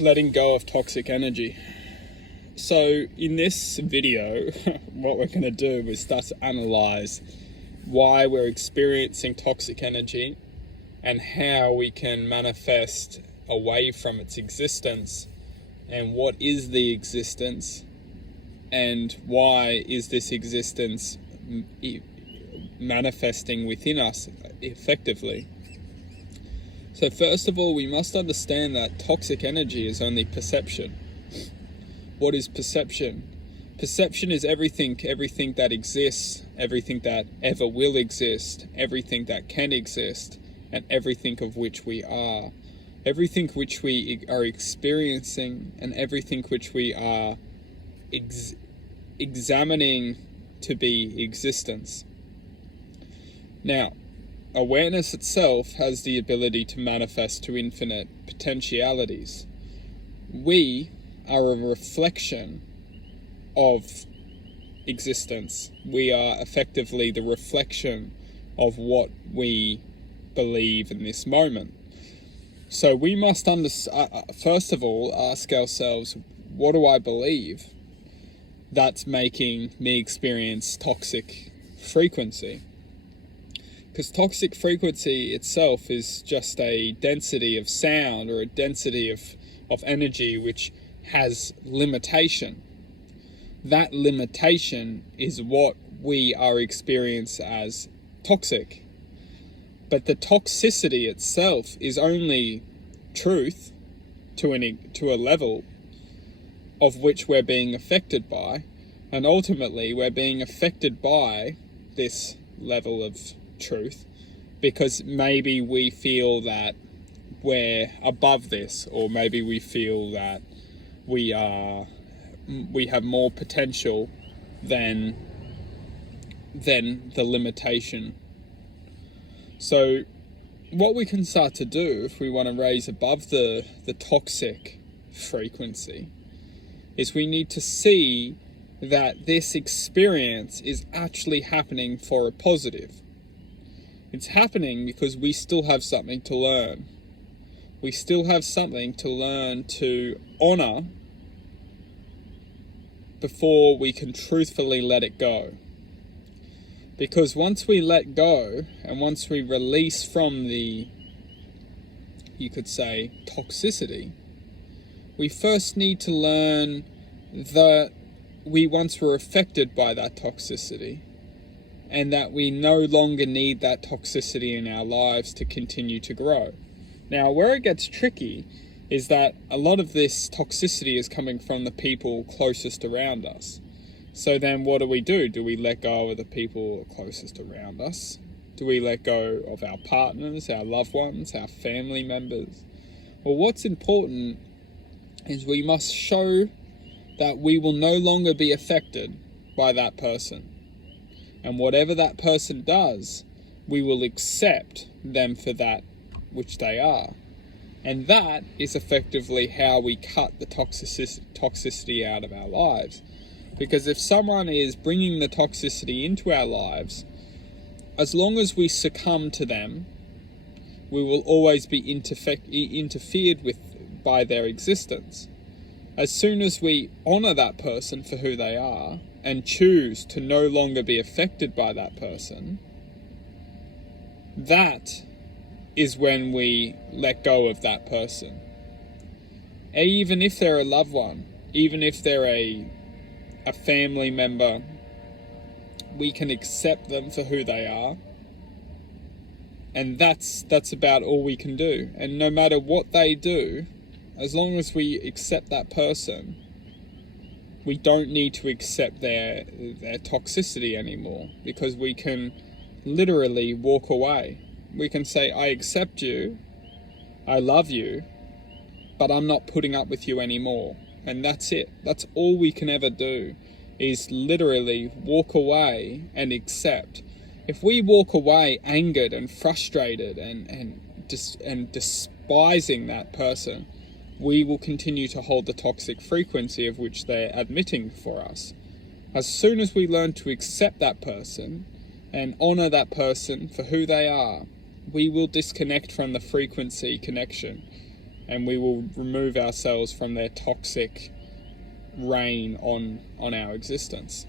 letting go of toxic energy. So in this video, what we're going to do is start to analyze why we're experiencing toxic energy and how we can manifest away from its existence, and what is the existence, and why is this existence manifesting within us effectively. So first of all, we must understand that toxic energy is only perception. What is perception? Perception is everything that exists, everything that ever will exist, everything that can exist, and everything of which we are. Everything which we are experiencing, and everything which we are examining to be existence. Now, awareness itself has the ability to manifest to infinite potentialities. We are a reflection of existence. We are effectively the reflection of what we believe in this moment. So we must first of all ask ourselves, what do I believe that's making me experience toxic frequency? Because toxic frequency itself is just a density of sound, or a density of energy which has limitation. That limitation is what we are experiencing as toxic. But the toxicity itself is only truth to a level of which we're being affected by, and ultimately we're being affected by this level of truth because maybe we feel that we're above this, or maybe we feel that we have more potential than the limitation. So what we can start to do if we want to raise above the toxic frequency is we need to see that this experience is actually happening for a positive. It's happening because we still have something to learn. We still have something to learn to honor before we can truthfully let it go. Because once we let go, and once we release from the, you could say, toxicity, we first need to learn that we once were affected by that toxicity, and that we no longer need that toxicity in our lives to continue to grow. Now, where it gets tricky is that a lot of this toxicity is coming from the people closest around us. So then what do? Do we let go of the people closest around us? Do we let go of our partners, our loved ones, our family members? Well, what's important is we must show that we will no longer be affected by that person. And whatever that person does, we will accept them for that which they are. And that is effectively how we cut the toxicity out of our lives. Because if someone is bringing the toxicity into our lives, as long as we succumb to them, we will always be interfered with by their existence. As soon as we honor that person for who they are and choose to no longer be affected by that person, that is when we let go of that person. Even if they're a loved one, even if they're a family member, we can accept them for who they are, and that's about all we can do. And no matter what they do, as long as we accept that person, we don't need to accept their toxicity anymore, because we can literally walk away. We can say, I accept you, I love you, but I'm not putting up with you anymore. And that's it. That's all we can ever do, is literally walk away and accept. If we walk away angered and frustrated and despising that person, we will continue to hold the toxic frequency of which they're admitting for us. As soon as we learn to accept that person and honor that person for who they are, we will disconnect from the frequency connection, and we will remove ourselves from their toxic reign on our existence.